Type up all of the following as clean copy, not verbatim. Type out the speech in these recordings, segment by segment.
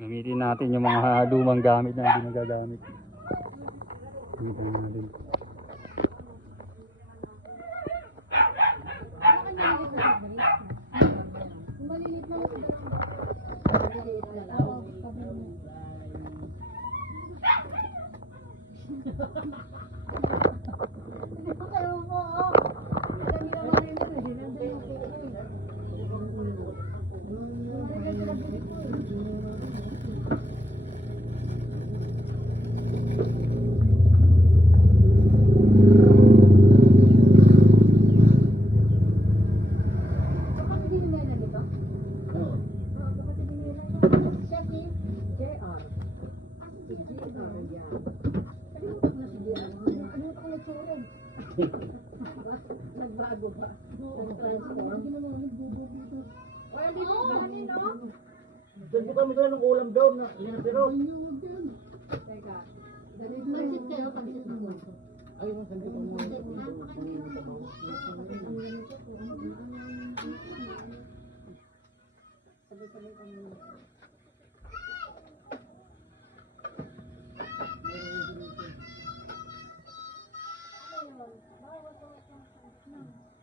Gamitin natin yung mga lumang gamit na hindi nagagamit. Gamitin natin. Nagbago ba? Nag-transform? Wala dito kanin, no? Doon po kami ng ulam daw na pero. Teka. Pansit kayo, pansit mo. Ay, pansit mo. Sabay-sabay kami.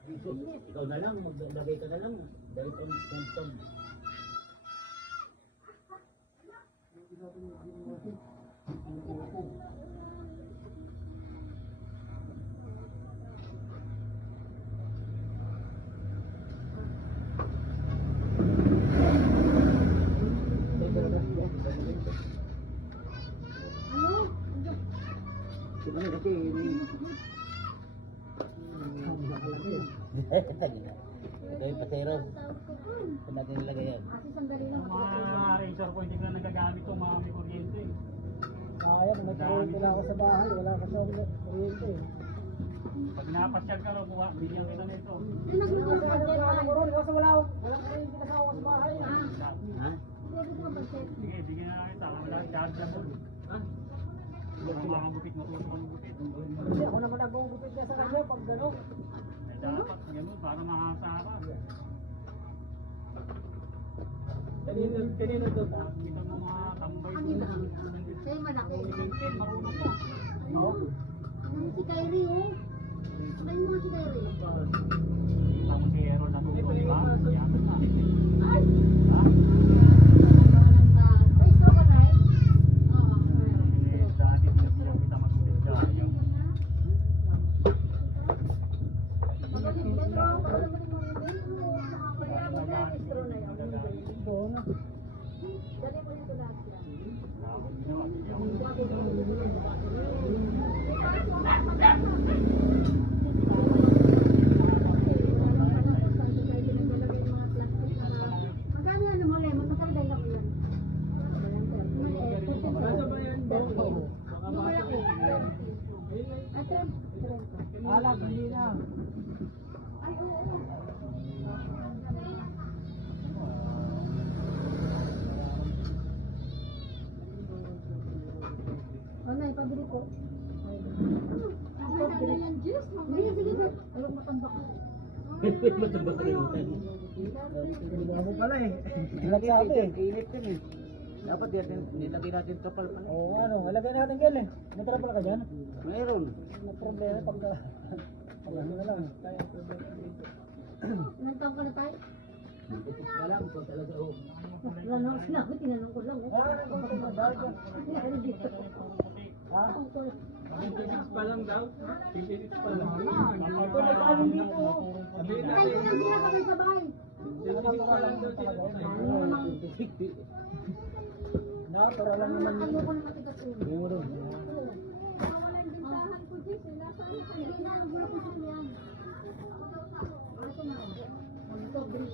Ikaw na lang, maglagay ka na lang. Dahil pang ito yung pasero. Kung natin nilagay yan. Mga razor po hindi na nagagamit ito, mga may kuryente. Kaya, nagkakuryente lang ako sa bahay. Wala ka sa kuryente. Pag napasyal ka rin, bigyan kita nito. Kasi wala kuryente kasi ako sa bahay. Ha? Sige, bigyan na kita. Wala chargeable. Mga makagupit, matutukan ng gupit. Hindi, ako naman nagugupit niya sa kanya pag gano'n. Dapat ganun para makasara. Kanina to. Kita mo mga tambay doon. Sa'yo malaki. Marunong ka. Oo. Si Kyrie, oh. Sabayin mo si Kyrie. Tapos si Errol natuto, di ba? Yaman na. Ay! Ha? May straw ka na, eh? Oo. Dati pinabilang kita magupit ka. Ayaw. Magaling, pero magaling mo rin din. Kaya mo na yung straw na yun. Oo na. Dali mo dito lahat yan. Ako ginawa, bigyan ko. Magkano yan mo, Lemon? Magkano lang yan? Alak, hindi na. Ay, oo. Ano, ipabili ko. Ano na yan, juice? Sige, sige. Alok matambak. Matambak ka rin. Ano pala eh. Nilagay natin eh. Init yun eh. Dapat nilagay natin trapal pa. Oo, ano. Nilagay natin yan eh. May trapal ka dyan? Mayroon. May problema pagka... Ano na lang. Kaya problema dito. Ilang taon ka na tayo? Wala ko talaga oh. Wala na ako sinabi, tinanong ko lang. Ano dito? Ha? 26 pa lang daw. 26 pa lang. Ay, hindi sila sabay-sabay. Para lang naman Ano ko naman ito sa'yo? Meron. Walang bintahan ko dito. Hindi na, wala ko sa yan. Ito na. Ito, bris.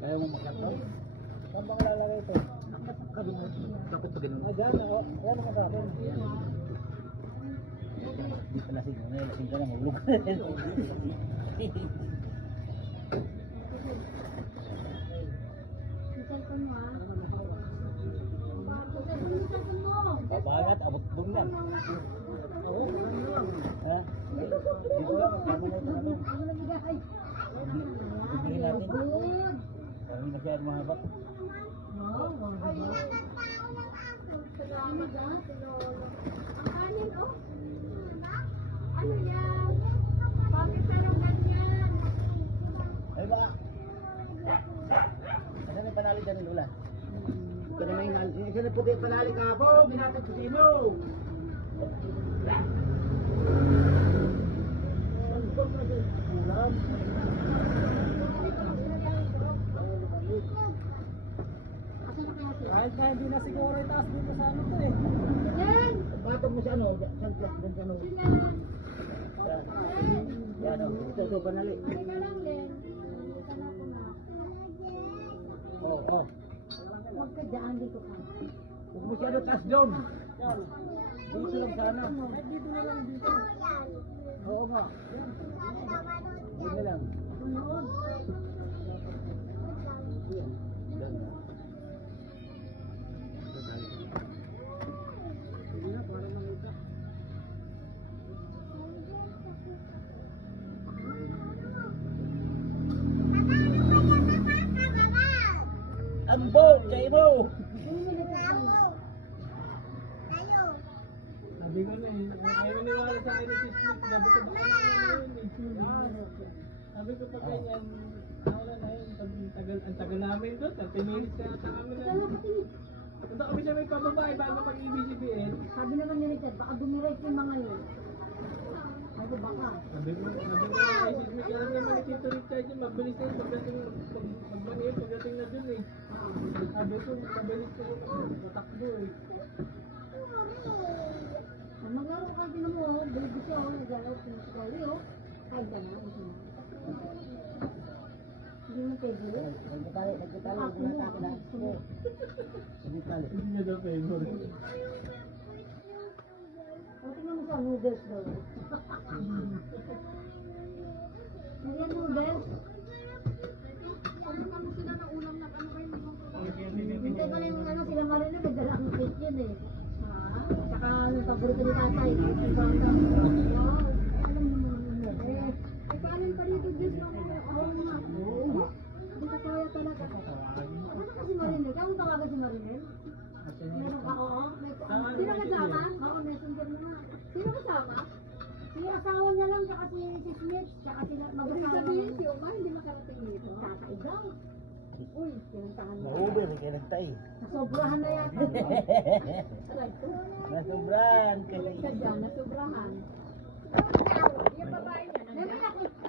Kaya mo maklato? Saan ba kalalagay ito? Dapat pa ganun. Dyan ako. Ayan mga sabi. Hindi pa lasing mo na. Lasing ka na. Mahulog. Cellphone mo, ah. Cellphone mo. Babangat. Abot doon yan. Ha? Dito lang. Tama na ito. Ano nabigay? Bibili natin. Good. Kami yan mahaba. Wow, mahaba. Salamat ah, Lolo. Ang kanin oh. Ano yan? Bakit parang ganyan? Ay ba? Ano may panali dyan ng ulan? Kaya may isa na puti panali ka po, ginatag sa sino. Ulam. Asa na kaya siya? Kahit na hindi na siguro itaas dito sa ano to eh. Yan! Batog mo si ano, sa ano. Yan! Yan o, ito panali. Halika lang, Len. Halika na ako na. Oo. Huwag ka dyan, dito ka. Huwag mo siya taas doon. Dito lang sana. Dito na lang dito. Oo nga. Dito lang. Tunood. Ambo, kay mo. Sabi ko na eh, ayaw maniwala sa akin ni Tismit, sabi ko baka sabi ko pa ganyan, wala na yun, ang tagal namin doon, 30 minutes ka ata kami na. Punta kami sa may pababae bago mag-EBCBN. Sabi naman ni Richard, baka dumiretso yung mga yun. Sabi baka. Sabi ko kay Tismit, alam naman ni Tito Richard yun, mabilis na yun, magmaniyo pagdating na dun eh. Sabi ko, mabilis ko yung tatakbo eh. Maglaro ka din mo, baby siya, naglaro ko sa kali, oh. Kahit ka na. Hindi mo pwede. Nagkitali, Ako mo, ginatake na. Nagkitali. Hindi niya daw favorite. O, tingnan mo sa noodles daw. Hindi yan noodles. Ano kami sila ng ulam na ano kayo mo? Hintay ko na yung ano, sila Marina, nagdala ang cake yun eh. Ha? Tsaka yung paborito ni tatay. Wow. Alam mo mga noodles. Ay, kanin pa dito, Diyos mo. Oo nga. Hindi ka kaya talaga. Ano ka si Marinel? Kaya mo tawagan si Marinel? Meron ka, oo. Sino kasama? Oo, messenger mo na. Sino kasama? Si asawa niya lang, tsaka si Smith, tsaka sila mag-asawa. Sabihin si Oma, hindi makarating dito. Tataigaw. Uy, pinuntahan mo. Nauber, kaya nagtay. Nasobrahan na yan. Nasobran. Sadya, nasobrahan. Yung babae niya, nandiyan.